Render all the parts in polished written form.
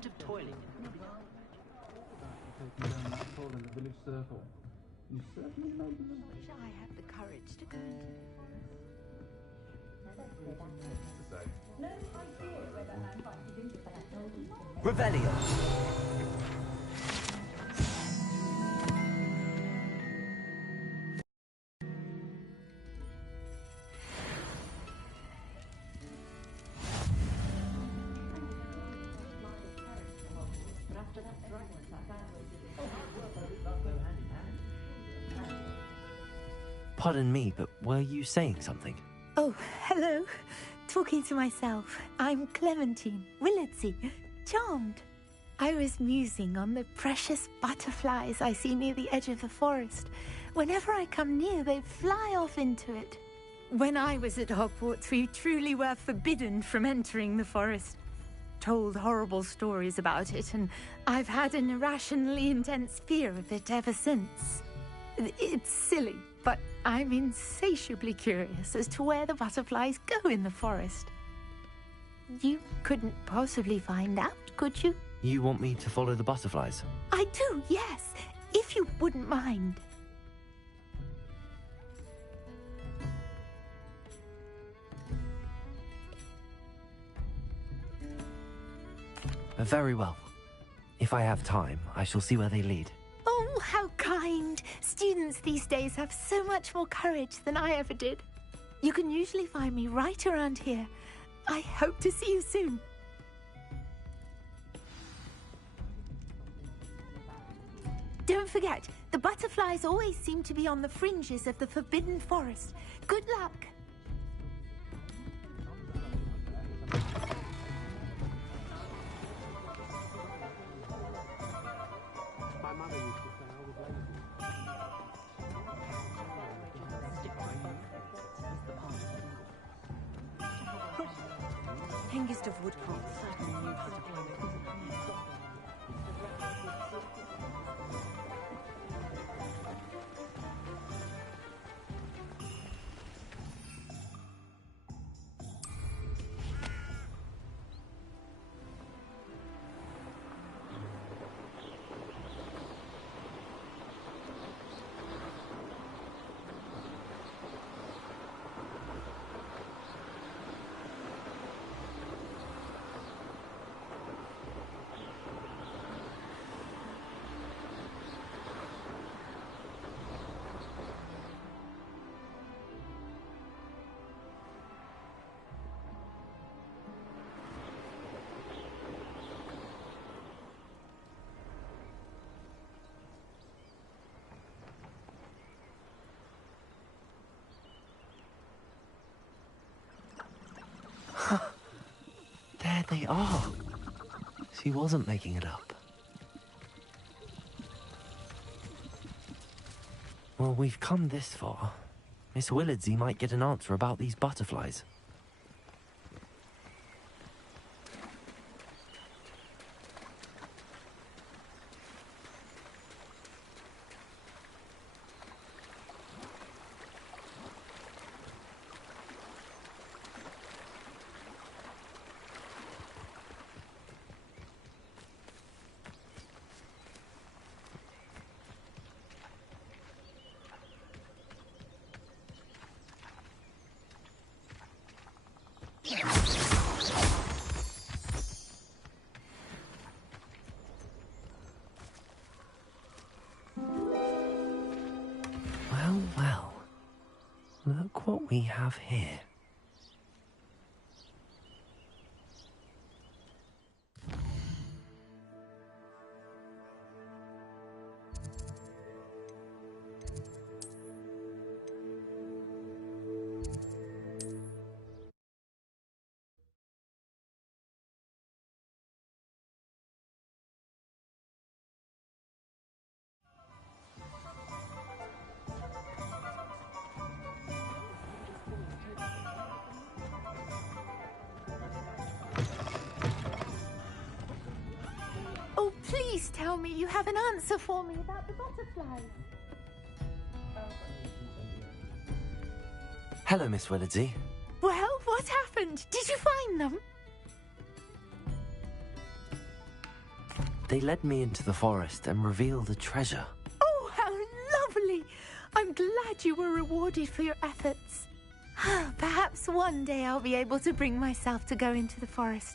point of toiling? Taking down that pole in the village circle. You certainly made them. I wish I had the courage to go into the forest. No idea whether I'm invited into that. Revelio. Pardon me, but were you saying something? Oh, hello. Talking to myself. I'm Clementine Willardsey. Charmed. I was musing on the precious butterflies I see near the edge of the forest. Whenever I come near, they fly off into it. When I was at Hogwarts, we truly were forbidden from entering the forest. Told horrible stories about it, and I've had an irrationally intense fear of it ever since. It's silly, but I'm insatiably curious as to where the butterflies go in the forest. You couldn't possibly find out, could you? You want me to follow the butterflies? I do, yes, if you wouldn't mind. Very well. If I have time, I shall see where they lead. Oh, how kind. Students these days have so much more courage than I ever did. You can usually find me right around here. I hope to see you soon. Don't forget, the butterflies always seem to be on the fringes of the Forbidden Forest. Good luck. Hengist of Woodcourt certainly knew how to play the flute. There they are. She wasn't making it up. Well, we've come this far. Miss Willardsey might get an answer about these butterflies. Well, well. Look what we have here. Oh, please tell me you have an answer for me about the butterflies. Hello, Miss Willardsey. Well, what happened? Did you find them? They led me into the forest and revealed a treasure. Oh, how lovely! I'm glad you were rewarded for your efforts. Perhaps one day I'll be able to bring myself to go into the forest.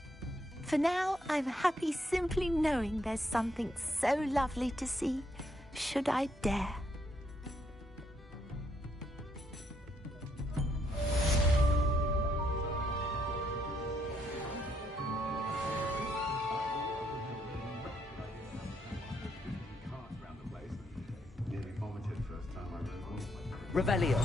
For now, I'm happy simply knowing there's something so lovely to see, should I dare. Revelio.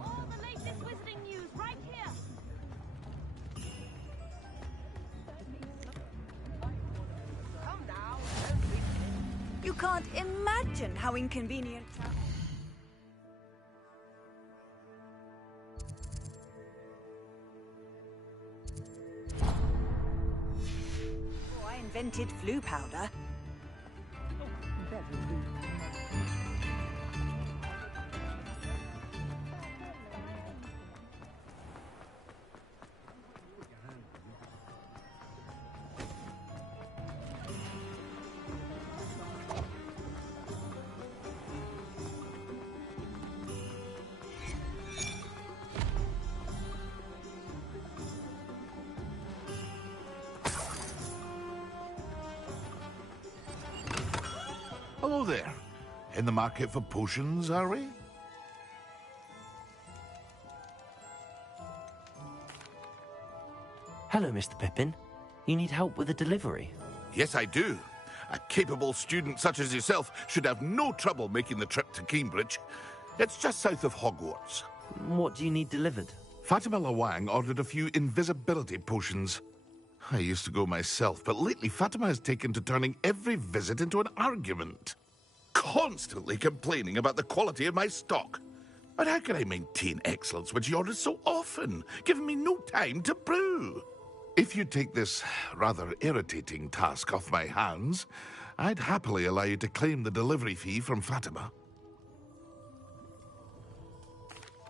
All the latest wizarding news right here. Come now. You can't imagine how inconvenient. Oh, I invented flu powder. Hello there. In the market for potions, are we? Hello, Mr. Pippin. You need help with a delivery? Yes, I do. A capable student such as yourself should have no trouble making the trip to Cambridge. It's just south of Hogwarts. What do you need delivered? Fatima Lawang ordered a few invisibility potions. I used to go myself, but lately Fatima has taken to turning every visit into an argument. Constantly complaining about the quality of my stock. But how can I maintain excellence when she orders so often, giving me no time to brew? If you take this rather irritating task off my hands, I'd happily allow you to claim the delivery fee from Fatima.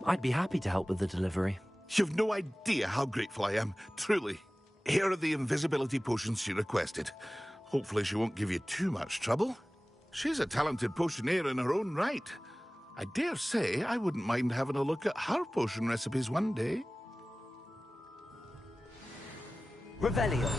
I'd be happy to help with the delivery. You've no idea how grateful I am, truly. Here are the invisibility potions she requested. Hopefully she won't give you too much trouble. She's a talented potioneer in her own right. I dare say I wouldn't mind having a look at her potion recipes one day. Revelio.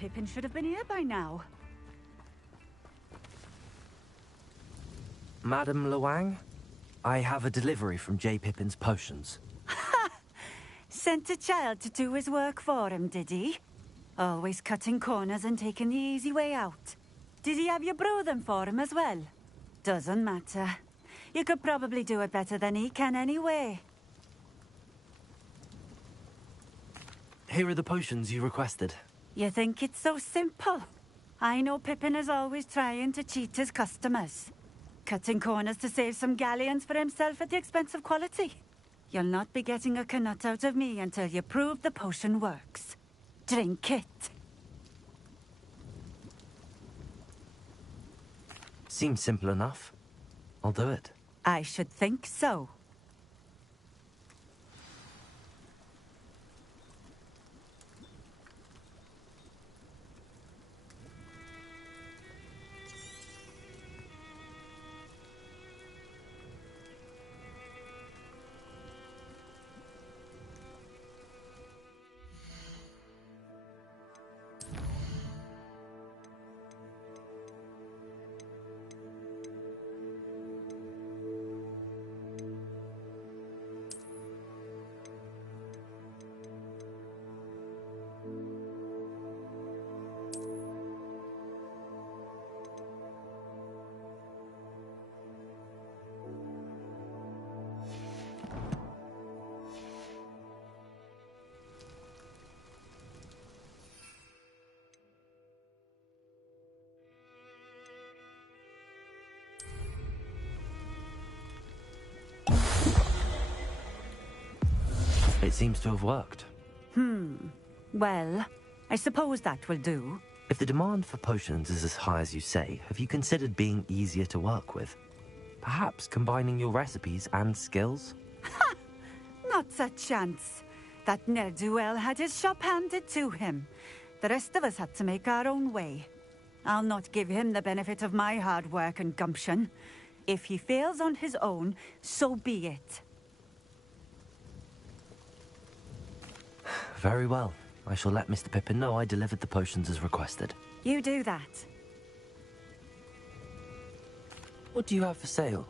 Pippin should have been here by now. Madam Luang, I have a delivery from J. Pippin's potions. Sent a child to do his work for him, did he? Always cutting corners and taking the easy way out. Did he have you brew them for him as well? Doesn't matter. You could probably do it better than he can anyway. Here are the potions you requested. You think it's so simple? I know Pippin is always trying to cheat his customers. Cutting corners to save some galleons for himself at the expense of quality. You'll not be getting a canut out of me until you prove the potion works. Drink it. Seems simple enough. I'll do it. I should think so. It seems to have worked. Well, I suppose that will do. If the demand for potions is as high as you say, have you considered being easier to work with? Perhaps combining your recipes and skills? Not a chance. That ne'er-do-well had his shop handed to him. The rest of us had to make our own way. I'll not give him the benefit of my hard work and gumption. If he fails on his own, so be it. Very well. I shall let Mr. Pippin know I delivered the potions as requested. You do that. What do you have for sale?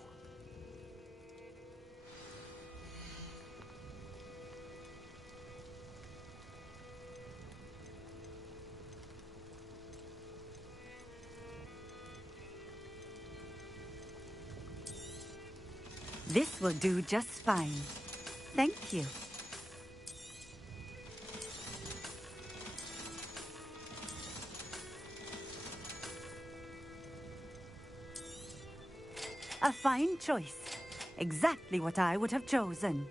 This will do just fine. Thank you. A fine choice. Exactly what I would have chosen.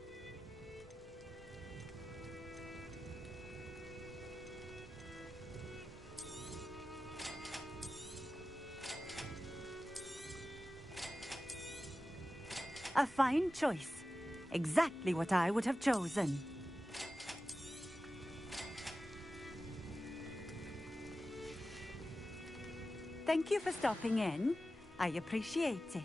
A fine choice. Exactly what I would have chosen. Thank you for stopping in. I appreciate it.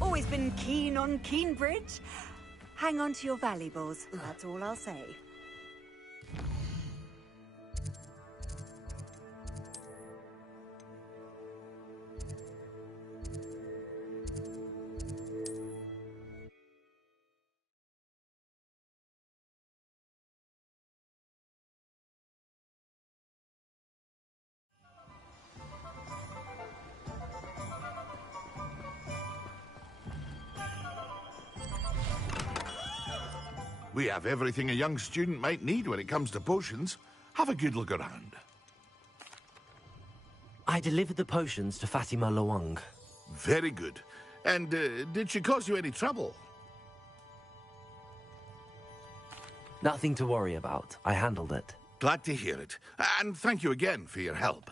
Always been keen on Keenbridge. Hang on to your valuables, that's all I'll say. We have everything a young student might need when it comes to potions. Have a good look around. I delivered the potions to Fatima Luang. Very good. And did she cause you any trouble? Nothing to worry about. I handled it. Glad to hear it. And thank you again for your help.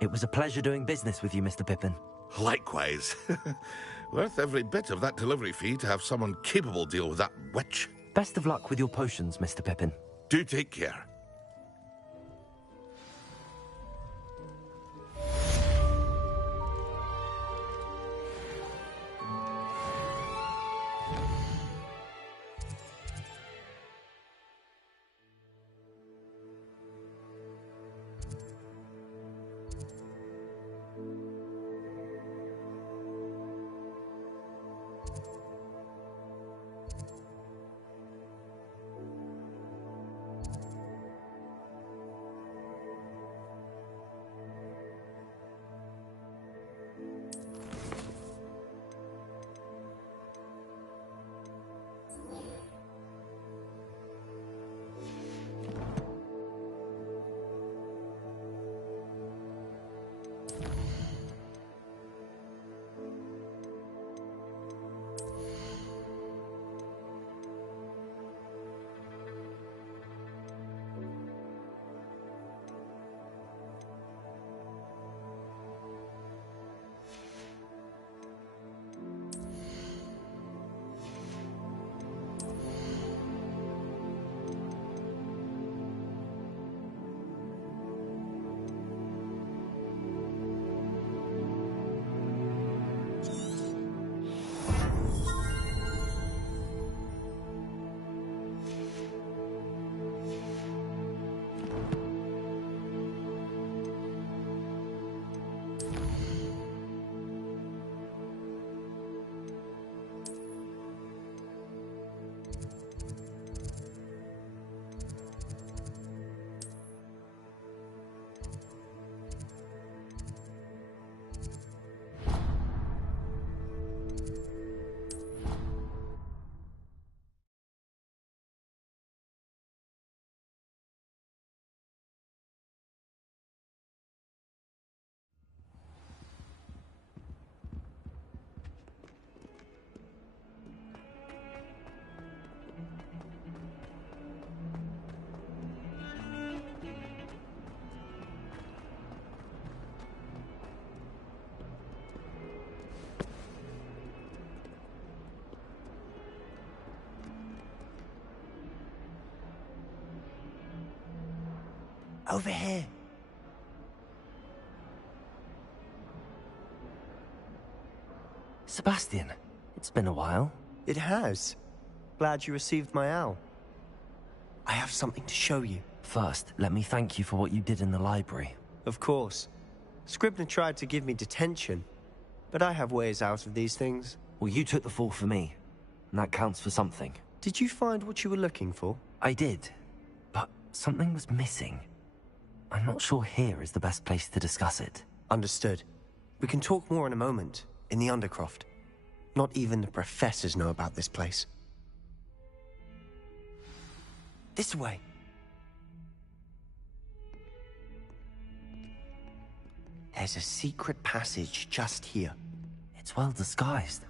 It was a pleasure doing business with you, Mr. Pippin. Likewise. Worth every bit of that delivery fee to have someone capable deal with that witch. Best of luck with your potions, Mr. Pippin. Do take care. Over here. Sebastian, it's been a while. It has. Glad you received my owl. I have something to show you. First, let me thank you for what you did in the library. Of course. Scribner tried to give me detention, but I have ways out of these things. Well, you took the fall for me, and that counts for something. Did you find what you were looking for? I did, but something was missing. I'm not sure here is the best place to discuss it. Understood. We can talk more in a moment, in the Undercroft. Not even the professors know about this place. This way. There's a secret passage just here. It's well disguised.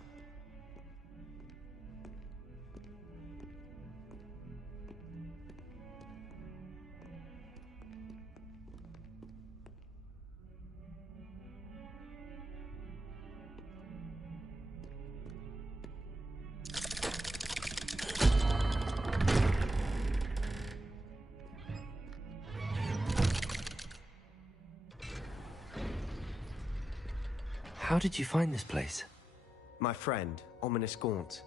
How did you find this place? My friend, Ominous Gaunt.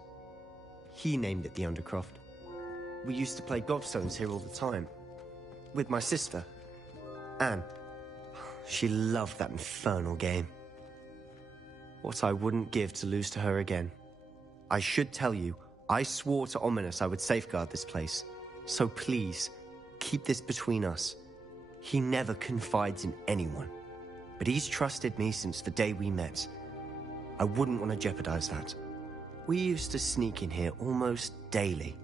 He named it the Undercroft. We used to play gobstones here all the time. With my sister, Anne. She loved that infernal game. What I wouldn't give to lose to her again. I should tell you, I swore to Ominous I would safeguard this place. So please, keep this between us. He never confides in anyone. But he's trusted me since the day we met. I wouldn't want to jeopardize that. We used to sneak in here almost daily.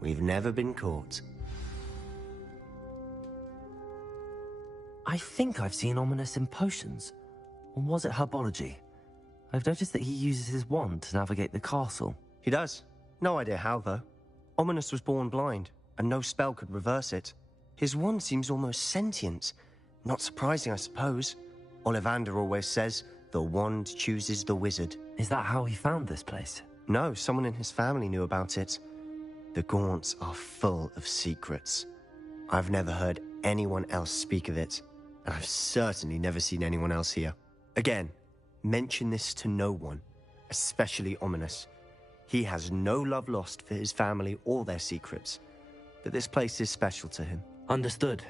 We've never been caught. I think I've seen Ominous in potions. Or was it herbology? I've noticed that he uses his wand to navigate the castle. He does. No idea how, though. Ominous was born blind, and no spell could reverse it. His wand seems almost sentient, Not surprising, I suppose. Ollivander always says, the wand chooses the wizard. Is that how he found this place? No, someone in his family knew about it. The Gaunts are full of secrets. I've never heard anyone else speak of it, and I've certainly never seen anyone else here. Again, mention this to no one, especially Ominis. He has no love lost for his family or their secrets, but this place is special to him. Understood.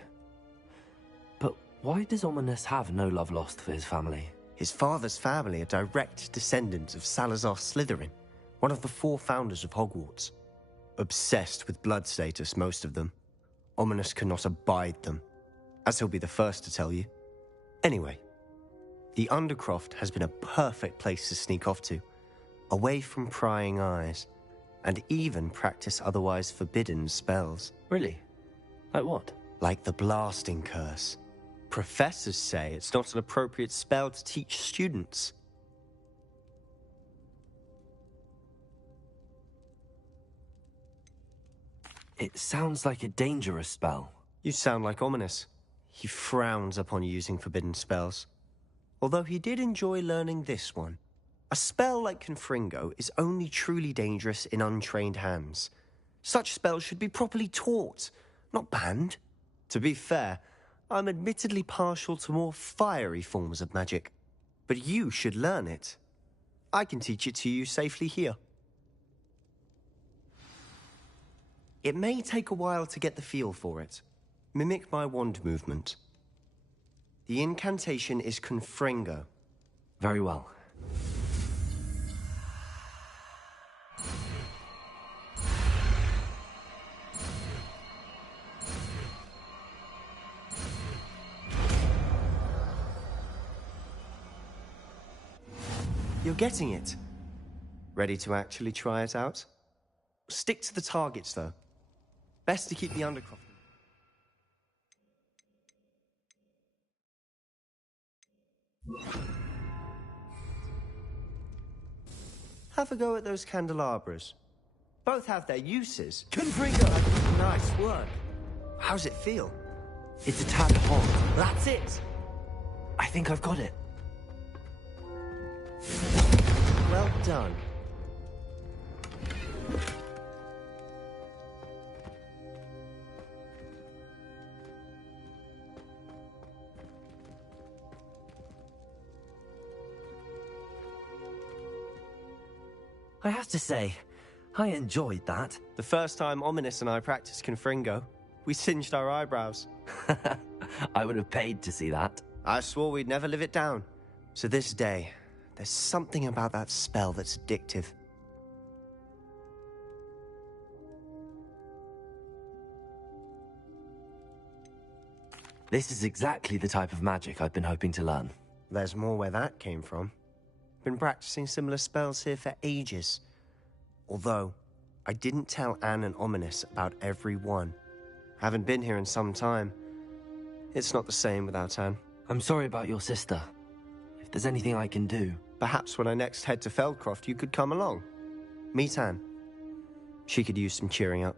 But why does Ominis have no love lost for his family? His father's family are direct descendants of Salazar Slytherin, one of the 4 founders of Hogwarts. Obsessed with blood status, most of them. Ominis cannot abide them, as he'll be the first to tell you. Anyway, the Undercroft has been a perfect place to sneak off to, away from prying eyes, and even practice otherwise forbidden spells. Really? Like what? Like the blasting curse. Professors say it's not an appropriate spell to teach students. It sounds like a dangerous spell. You sound like Ominis. He frowns upon using forbidden spells. Although he did enjoy learning this one. A spell like Confringo is only truly dangerous in untrained hands. Such spells should be properly taught, not banned. To be fair, I'm admittedly partial to more fiery forms of magic. But you should learn it. I can teach it to you safely here. It may take a while to get the feel for it. Mimic my wand movement. The incantation is Confringo. Very well. You're getting it. Ready to actually try it out? Stick to the targets, though. Best to keep the Undercroft. Have a go at those candelabras. Both have their uses. Confringo! Nice work. How's it feel? It's a tad hot. That's it! I think I've got it. Well done. I have to say, I enjoyed that. The first time Ominis and I practiced Confringo, we singed our eyebrows. I would have paid to see that. I swore we'd never live it down. To this day, there's something about that spell that's addictive. This is exactly the type of magic I've been hoping to learn. There's more where that came from. Been practicing similar spells here for ages. Although, I didn't tell Anne and Ominis about every one. Haven't been here in some time. It's not the same without Anne. I'm sorry about your sister. If there's anything I can do... Perhaps when I next head to Feldcroft, you could come along. Meet Anne. She could use some cheering up.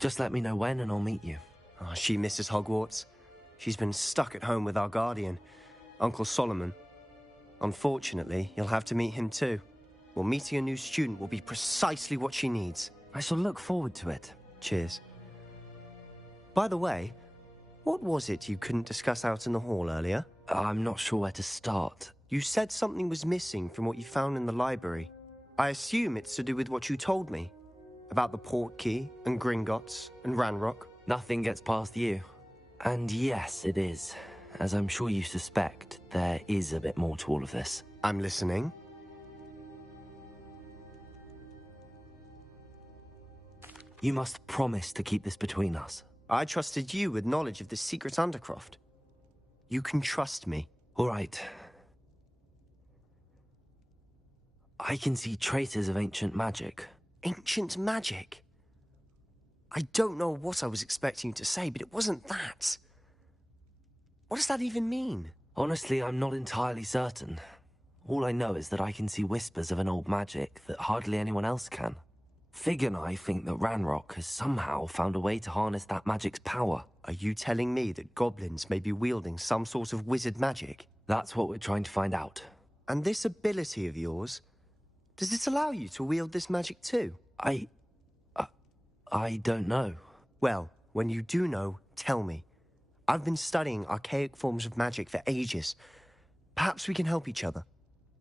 Just let me know when and I'll meet you. Oh, she misses Hogwarts. She's been stuck at home with our guardian, Uncle Solomon. Unfortunately, you'll have to meet him too. Well, meeting a new student will be precisely what she needs. I shall look forward to it. Cheers. By the way, what was it you couldn't discuss out in the hall earlier? I'm not sure where to start. You said something was missing from what you found in the library. I assume it's to do with what you told me. About the Portkey, and Gringotts, and Ranrock. Nothing gets past you. And yes, it is. As I'm sure you suspect, there is a bit more to all of this. I'm listening. You must promise to keep this between us. I trusted you with knowledge of the secret Undercroft. You can trust me. All right. I can see traces of ancient magic. Ancient magic? I don't know what I was expecting you to say, but it wasn't that. What does that even mean? Honestly, I'm not entirely certain. All I know is that I can see whispers of an old magic that hardly anyone else can. Fig and I think that Ranrock has somehow found a way to harness that magic's power. Are you telling me that goblins may be wielding some sort of wizard magic? That's what we're trying to find out. And this ability of yours, does it allow you to wield this magic too? I don't know. Well, when you do know, tell me. I've been studying archaic forms of magic for ages. Perhaps we can help each other.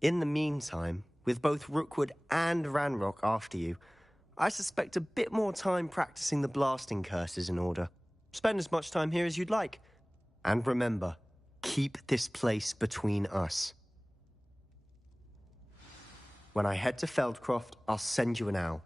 In the meantime, with both Rookwood and Ranrock after you, I suspect a bit more time practicing the blasting curse is in order. Spend as much time here as you'd like. And remember, keep this place between us. When I head to Feldcroft, I'll send you an owl.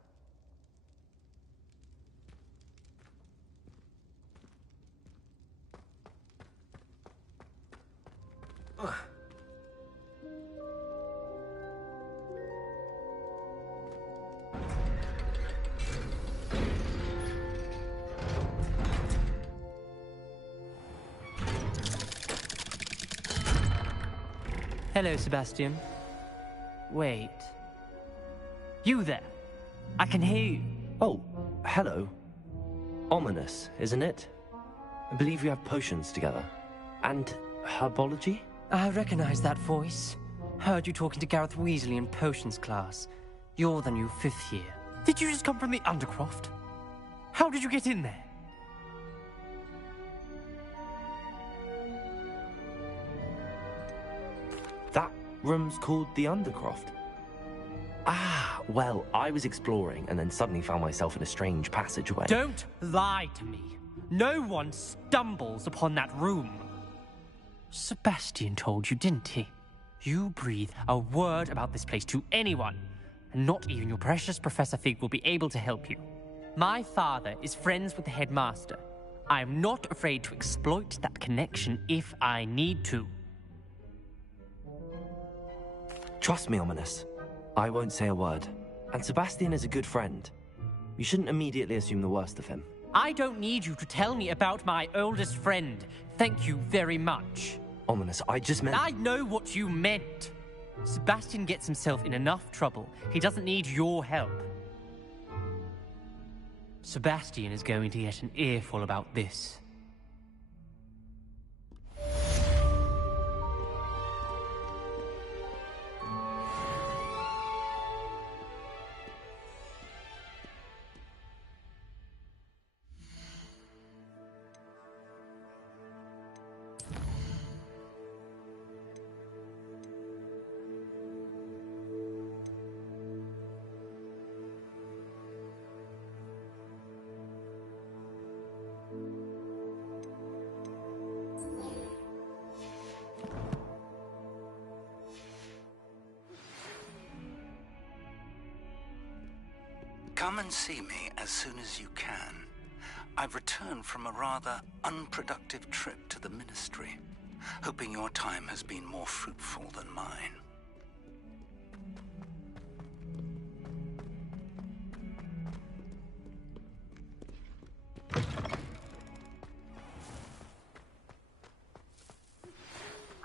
Hello, Sebastian. Wait. You there? I can hear you. Oh, hello. Ominous, isn't it? I believe we have potions together. And herbology? I recognize that voice. Heard you talking to Gareth Weasley in potions class. You're the new 5th year. Did you just come from the Undercroft? How did you get in there? That room's called the Undercroft. Ah, well, I was exploring and then suddenly found myself in a strange passageway. Don't lie to me. No one stumbles upon that room. Sebastian told you, didn't he? You breathe a word about this place to anyone, and not even your precious Professor Fig will be able to help you. My father is friends with the headmaster. I am not afraid to exploit that connection if I need to. Trust me, Ominous. I won't say a word. And Sebastian is a good friend. You shouldn't immediately assume the worst of him. I don't need you to tell me about my oldest friend. Thank you very much. Ominous, I just meant... I know what you meant. Sebastian gets himself in enough trouble. He doesn't need your help. Sebastian is going to get an earful about this. Come and see me as soon as you can. I've returned from a rather unproductive trip to the Ministry, hoping your time has been more fruitful than mine.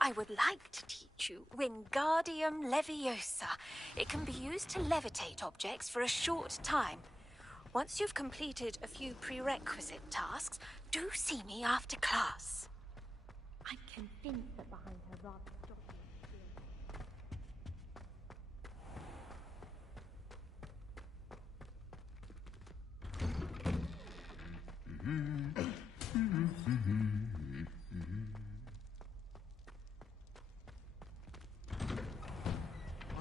I would like to teach you Wingardium Leviosa. It can be used to levitate objects for a short time. Once you've completed a few prerequisite tasks, do see me after class. I'm convinced that behind her rather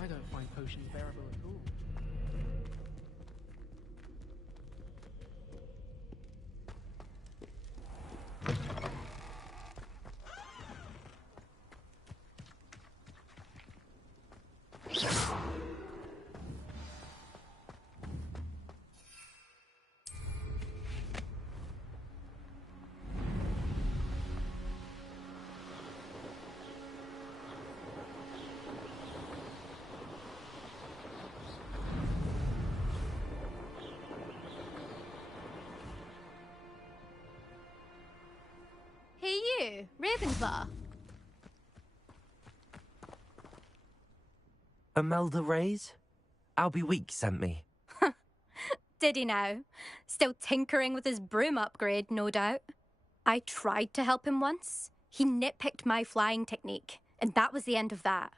I don't find potions bearable at all. Hey you, Ravenclaw. Imelda Reyes? Albie Weeks sent me. Did he now? Still tinkering with his broom upgrade, no doubt. I tried to help him once. He nitpicked my flying technique, and that was the end of that.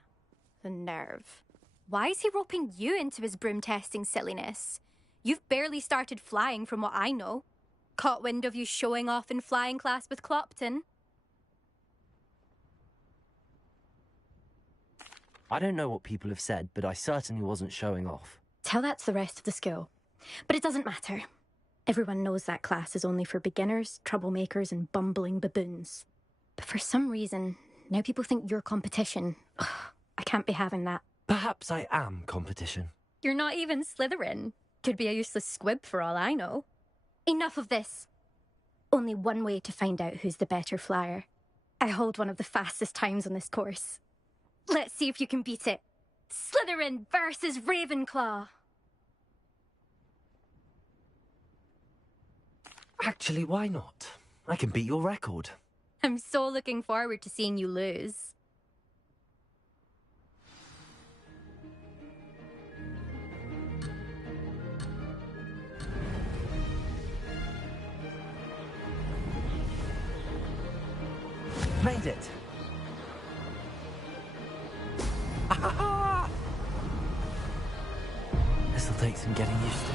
The nerve. Why is he roping you into his broom testing silliness? You've barely started flying from what I know. Caught wind of you showing off in flying class with Clopton. I don't know what people have said, but I certainly wasn't showing off. Tell that to the rest of the school. But it doesn't matter. Everyone knows that class is only for beginners, troublemakers, and bumbling baboons. But for some reason, now people think you're competition. Ugh, I can't be having that. Perhaps I am competition. You're not even Slytherin. Could be a useless squib for all I know. Enough of this. Only one way to find out who's the better flyer. I hold one of the fastest times on this course. Let's see if you can beat it. Slytherin versus Ravenclaw. Actually, why not? I can beat your record. I'm so looking forward to seeing you lose. Made it! This'll take some getting used to.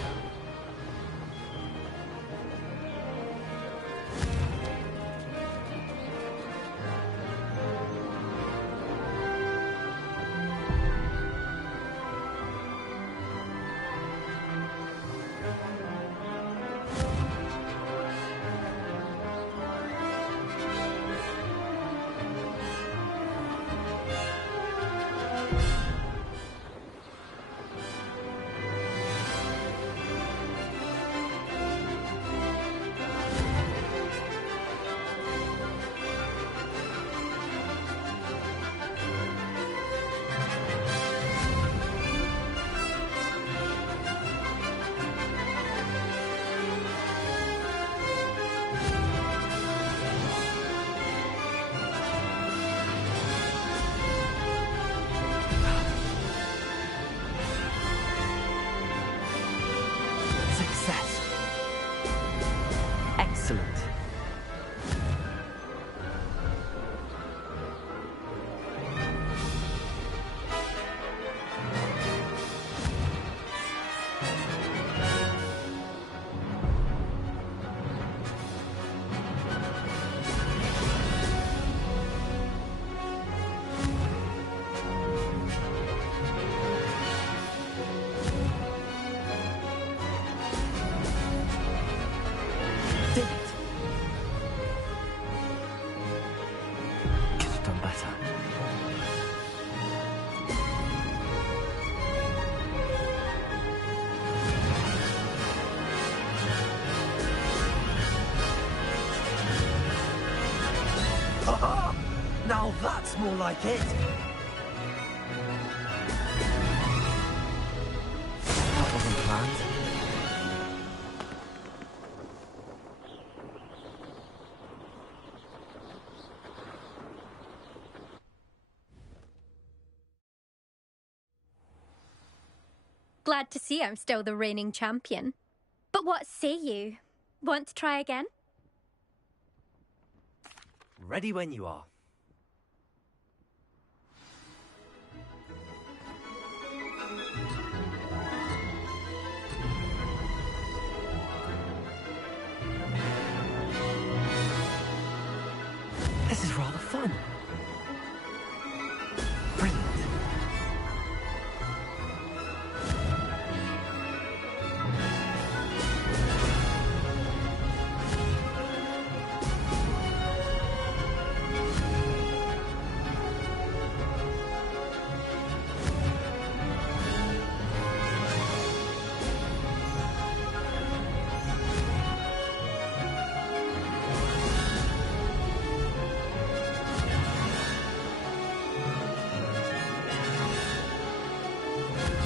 Excellent. Did it. Could have done better. Now that's more like it. That wasn't planned. Glad to see I'm still the reigning champion. But what say you? Want to try again? Ready when you are. This is rather fun. Brilliant.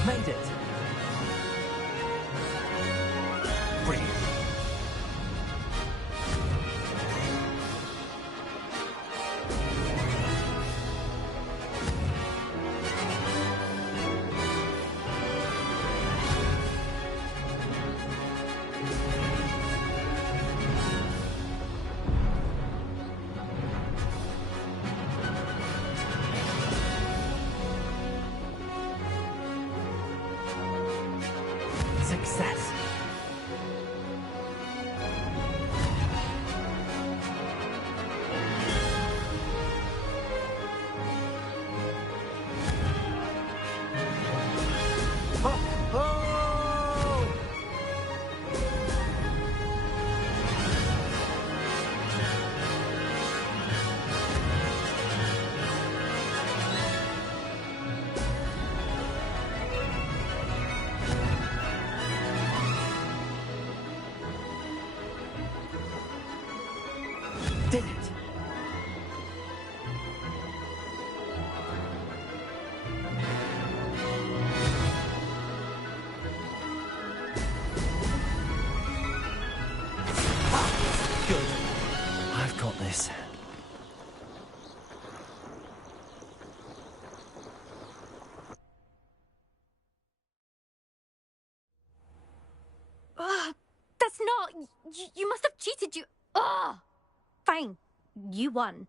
Made it. Brilliant. success. Did it! Good. I've got this. That's not... You must have cheated, you... Ugh! Fine. You won.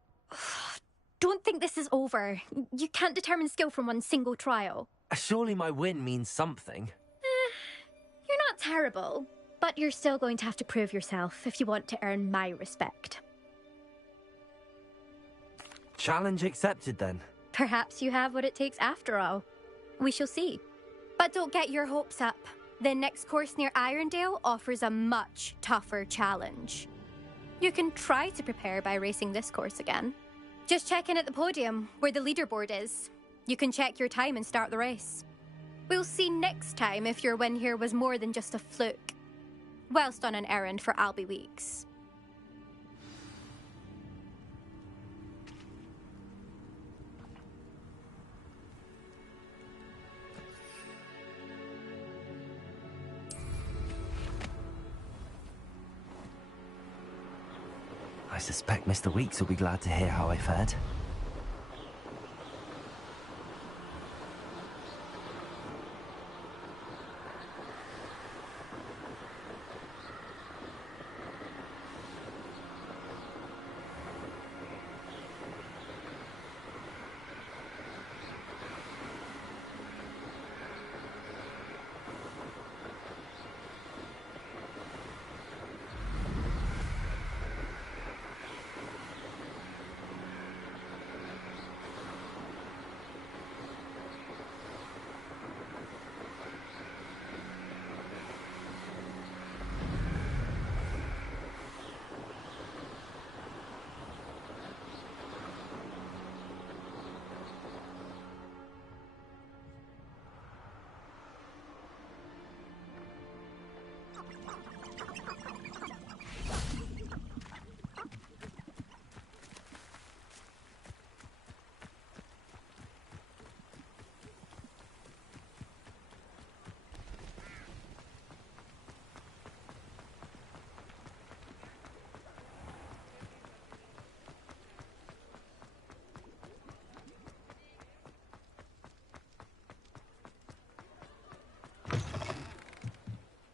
Don't think this is over. You can't determine skill from one single trial. Surely my win means something. You're not terrible, but you're still going to have to prove yourself if you want to earn my respect. Challenge accepted, then. Perhaps you have what it takes after all. We shall see. But don't get your hopes up. The next course near Irondale offers a much tougher challenge. You can try to prepare by racing this course again. Just check in at the podium, where the leaderboard is. You can check your time and start the race. We'll see next time if your win here was more than just a fluke. Whilst on an errand for Albie Weeks. I suspect Mr. Weeks will be glad to hear how I fared.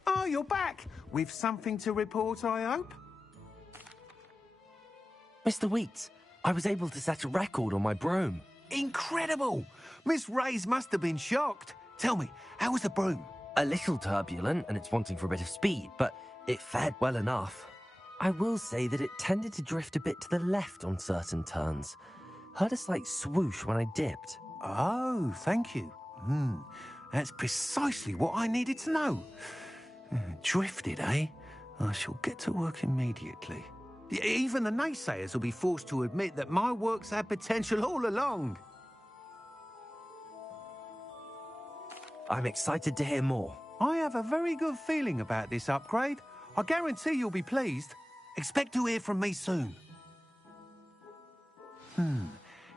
Oh, you're back! With something to report, I hope? Mr. Weeks, I was able to set a record on my broom. Incredible! Miss Reyes must have been shocked. Tell me, how was the broom? A little turbulent, and it's wanting for a bit of speed, but it fared well enough. I will say that it tended to drift a bit to the left on certain turns. Heard a slight swoosh when I dipped. Oh, thank you. That's precisely what I needed to know. Drifted, eh? I shall get to work immediately. Even the naysayers will be forced to admit that my work's had potential all along. I'm excited to hear more. I have a very good feeling about this upgrade. I guarantee you'll be pleased. Expect to hear from me soon.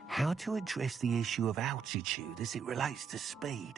How to address the issue of altitude as it relates to speed?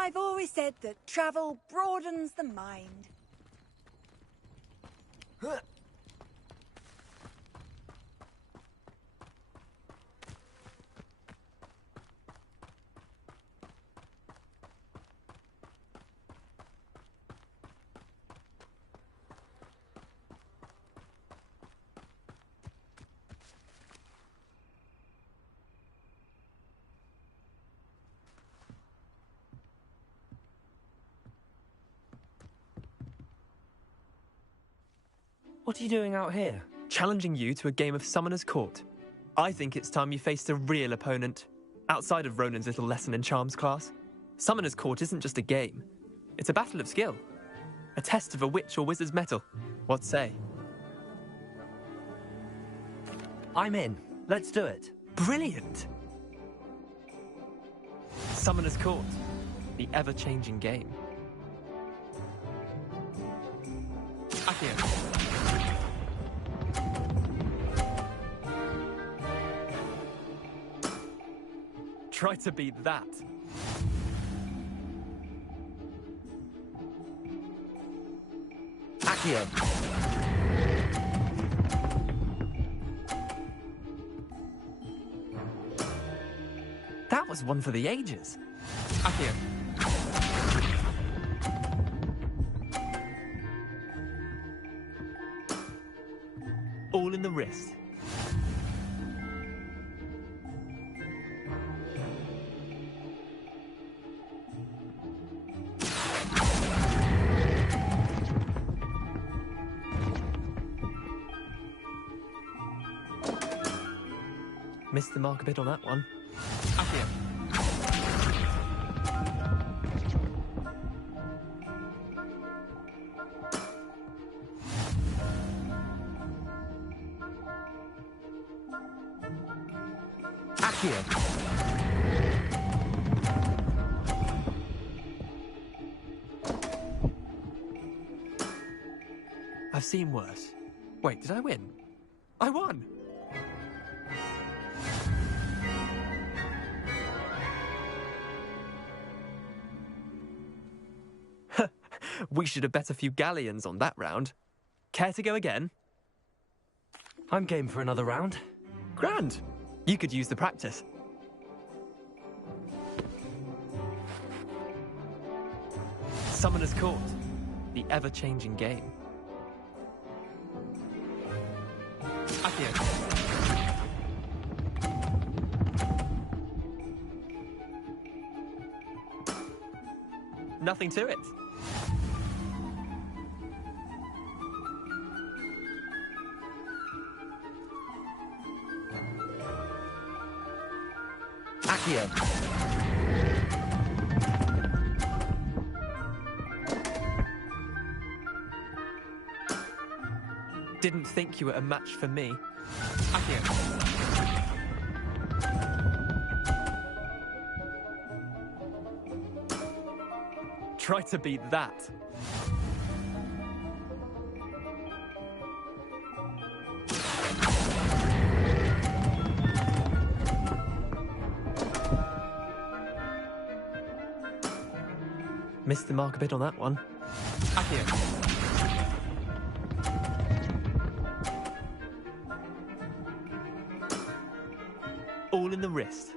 I've always said that travel broadens the mind. What are you doing out here? Challenging you to a game of Summoner's Court. I think it's time you faced a real opponent, outside of Ronan's little lesson in charms class. Summoner's Court isn't just a game. It's a battle of skill. A test of a witch or wizard's mettle. What say? I'm in. Let's do it. Brilliant! Summoner's Court. The ever-changing game. Accio. Try to beat that. Accio. That was one for the ages. Accio. All in the wrist. Missed the mark a bit on that one. Accio. Accio. I've seen worse. Wait, did I win? I won! We should have bet a few galleons on that round. Care to go again? I'm game for another round. Grand! You could use the practice. Summoner's Court. The ever-changing game. Accio. Nothing to it. Accio. Didn't think you were a match for me. Accio. Try to beat that. Missed the mark a bit on that one. Accio. All in the wrist.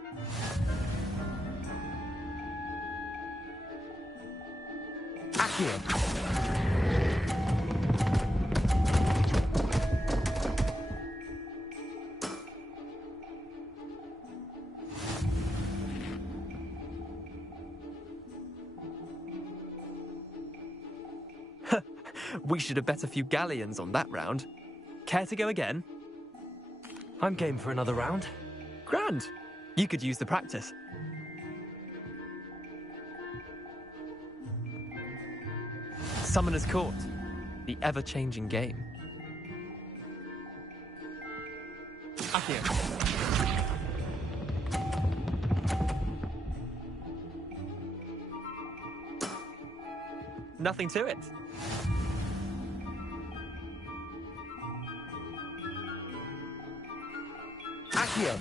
Accio. We should have bet a few galleons on that round. Care to go again? I'm game for another round. Grand! You could use the practice. Summoner's Court. The ever-changing game. Accio. Nothing to it. Accio.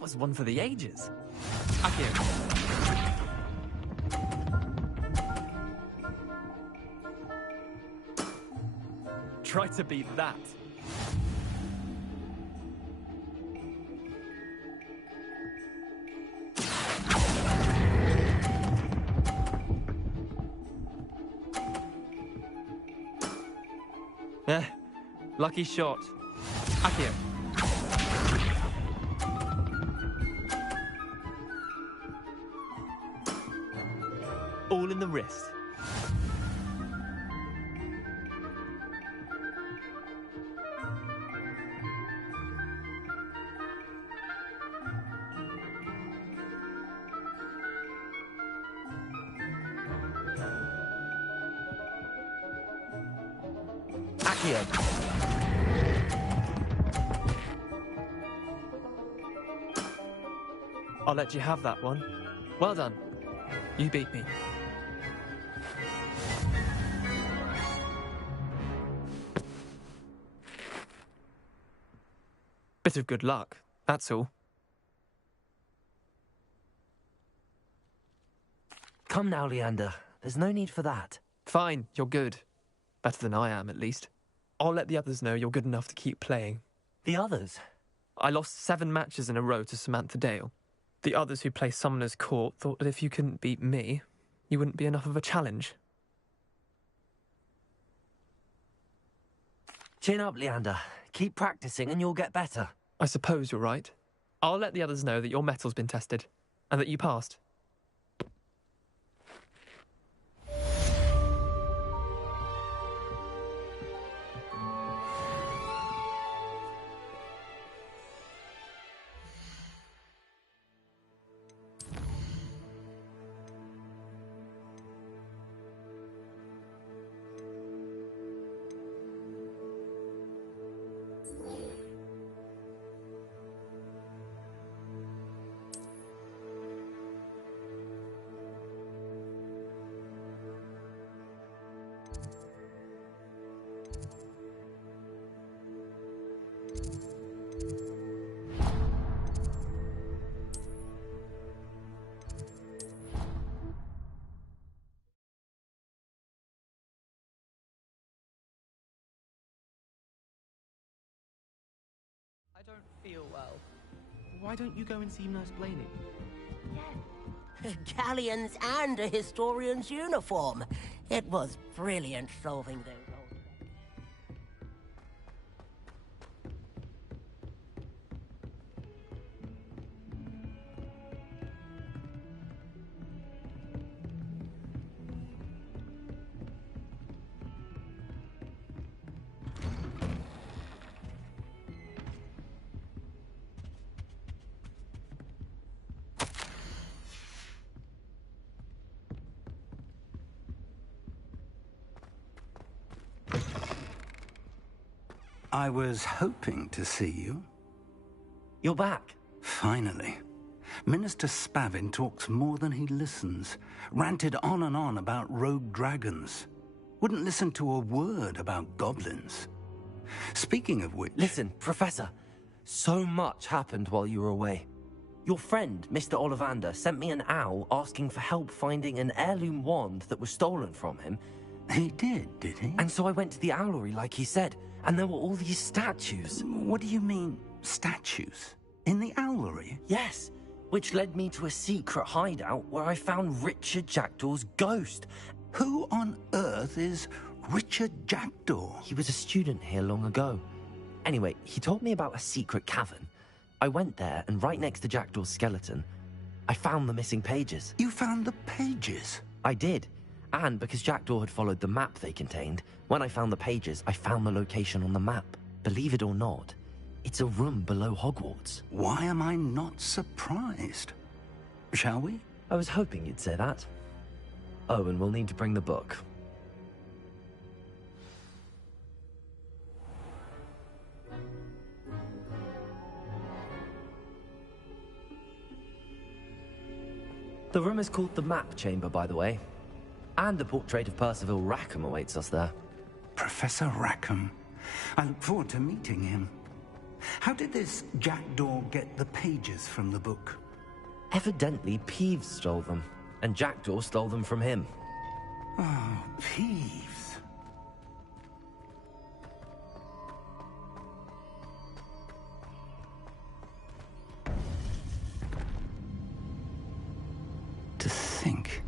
That was one for the ages. Akio. Try to beat that. Lucky shot. Akio. All in the wrist. Akio. I'll let you have that one. Well done. You beat me. Bit of good luck, that's all. Come now, Leander. There's no need for that. Fine, you're good. Better than I am, at least. I'll let the others know you're good enough to keep playing. The others? I lost 7 matches in a row to Samantha Dale. The others who play Summoner's Court thought that if you couldn't beat me, you wouldn't be enough of a challenge. Chin up, Leander. Keep practicing and you'll get better. I suppose you're right. I'll let the others know that your metal's been tested, and that you passed. I don't feel well. Why don't you go and see Nurse Blaney? Galleons and a historian's uniform. It was brilliant solving those. I was hoping to see you. You're back. Finally. Minister Spavin talks more than he listens. Ranted on and on about rogue dragons. Wouldn't listen to a word about goblins. Speaking of which... Listen, Professor. So much happened while you were away. Your friend, Mr. Ollivander, sent me an owl asking for help finding an heirloom wand that was stolen from him. He did he? And so I went to the owlery like he said. And there were all these statues. What do you mean, statues? In the owlery? Yes, which led me to a secret hideout where I found Richard Jackdaw's ghost. Who on earth is Richard Jackdaw? He was a student here long ago. Anyway, he told me about a secret cavern. I went there, and right next to Jackdaw's skeleton, I found the missing pages. You found the pages? I did. And because Jackdaw had followed the map they contained, when I found the pages, I found the location on the map. Believe it or not, it's a room below Hogwarts. Why am I not surprised? Shall we? I was hoping you'd say that. Oh, and we'll need to bring the book. The room is called the Map Chamber, by the way. And a portrait of Percival Rackham awaits us there. Professor Rackham. I look forward to meeting him. How did this jackdaw get the pages from the book? Evidently, Peeves stole them, and Jackdaw stole them from him. Oh, Peeves. To think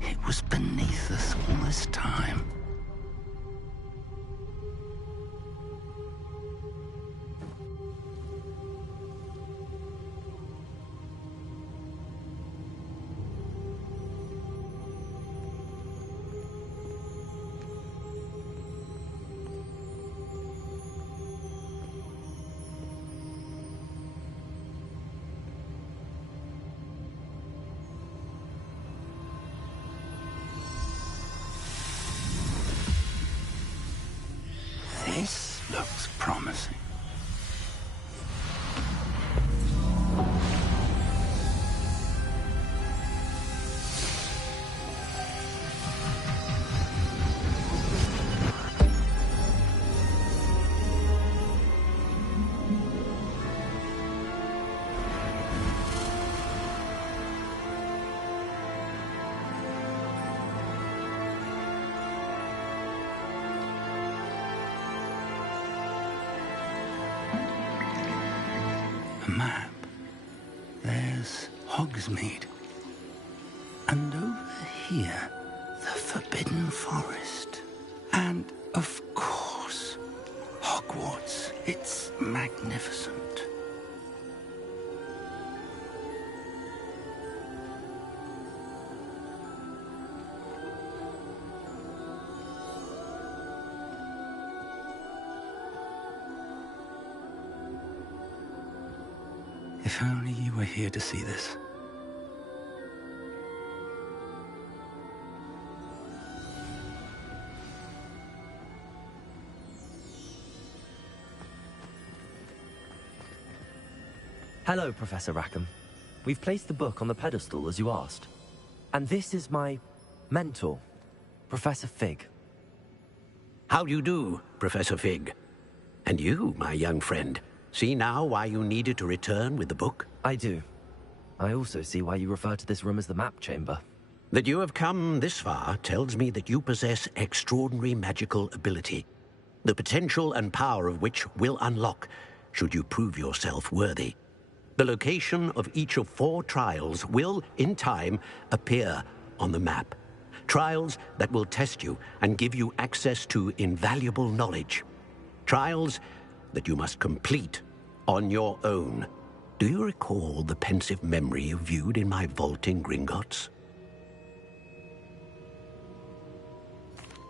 it was beneath us all this time. This looks promising. Map. There's Hogsmeade. And over here, the Forbidden Forest. And, of course, Hogwarts. It's magnificent. If only you were here to see this. Hello, Professor Rackham. We've placed the book on the pedestal, as you asked. And this is my mentor, Professor Fig. How do you do, Professor Fig? And you, my young friend, see now why you needed to return with the book? I do. I also see why you refer to this room as the map chamber. That you have come this far tells me that you possess extraordinary magical ability, the potential and power of which will unlock should you prove yourself worthy. The location of each of 4 trials will, in time, appear on the map. Trials that will test you and give you access to invaluable knowledge. Trials that you must complete on your own. Do you recall the pensive memory you viewed in my vault in Gringotts?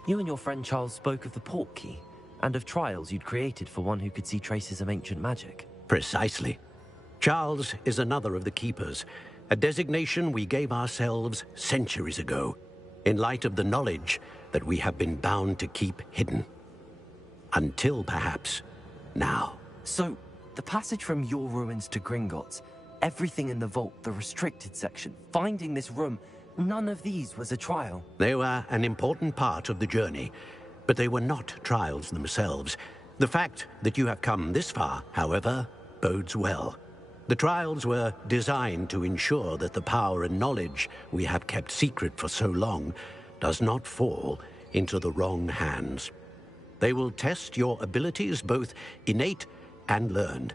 You and your friend Charles spoke of the port key, and of trials you'd created for one who could see traces of ancient magic. Precisely. Charles is another of the Keepers, a designation we gave ourselves centuries ago, in light of the knowledge that we have been bound to keep hidden. Until, perhaps, now. So, the passage from your ruins to Gringotts, everything in the vault, the restricted section, finding this room, none of these was a trial. They were an important part of the journey, but they were not trials themselves. The fact that you have come this far, however, bodes well. The trials were designed to ensure that the power and knowledge we have kept secret for so long does not fall into the wrong hands. They will test your abilities, both innate and learned.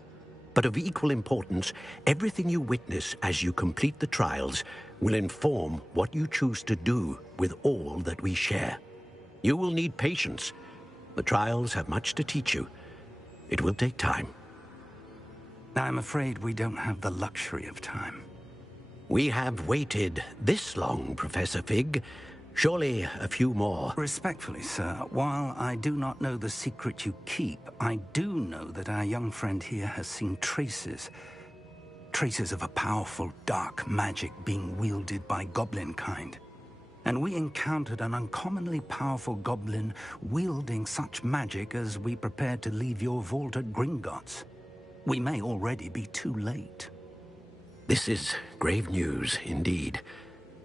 But of equal importance, everything you witness as you complete the trials will inform what you choose to do with all that we share. You will need patience. The trials have much to teach you. It will take time. I'm afraid we don't have the luxury of time. We have waited this long, Professor Fig. Surely a few more. Respectfully, sir, while I do not know the secret you keep, I do know that our young friend here has seen traces of a powerful dark magic being wielded by goblin kind. And we encountered an uncommonly powerful goblin wielding such magic as we prepared to leave your vault at Gringotts. We may already be too late. This is grave news, indeed.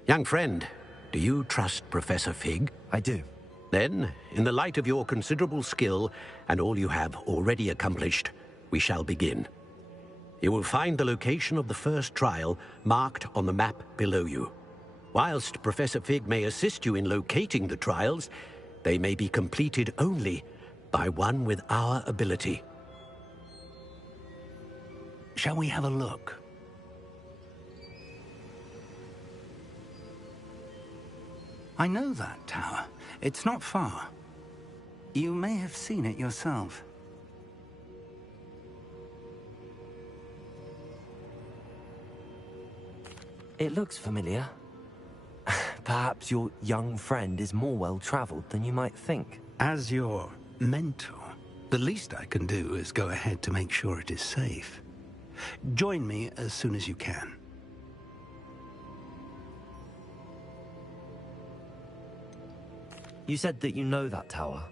Young friend, do you trust Professor Fig? I do. Then, in the light of your considerable skill and all you have already accomplished, we shall begin. You will find the location of the first trial marked on the map below you. Whilst Professor Fig may assist you in locating the trials, they may be completed only by one with our ability. Shall we have a look? I know that tower. It's not far. You may have seen it yourself. It looks familiar. Perhaps your young friend is more well-traveled than you might think. As your mentor, the least I can do is go ahead to make sure it is safe. Join me as soon as you can. You said that you know that tower.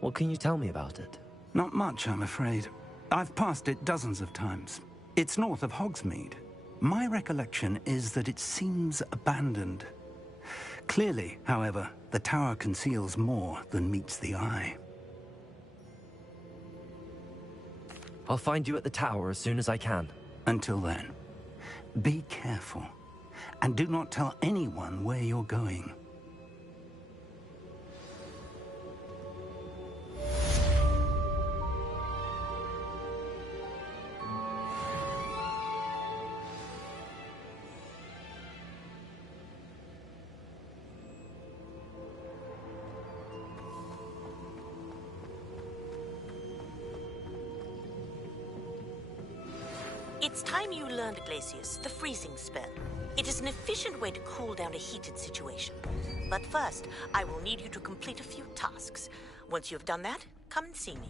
What can you tell me about it? Not much, I'm afraid. I've passed it dozens of times. It's north of Hogsmeade. My recollection is that it seems abandoned. Clearly, however, the tower conceals more than meets the eye. I'll find you at the tower as soon as I can. Until then, be careful, and do not tell anyone where you're going. It's time you learned, Glacius, the freezing spell. It is an efficient way to cool down a heated situation. But first, I will need you to complete a few tasks. Once you have done that, come and see me.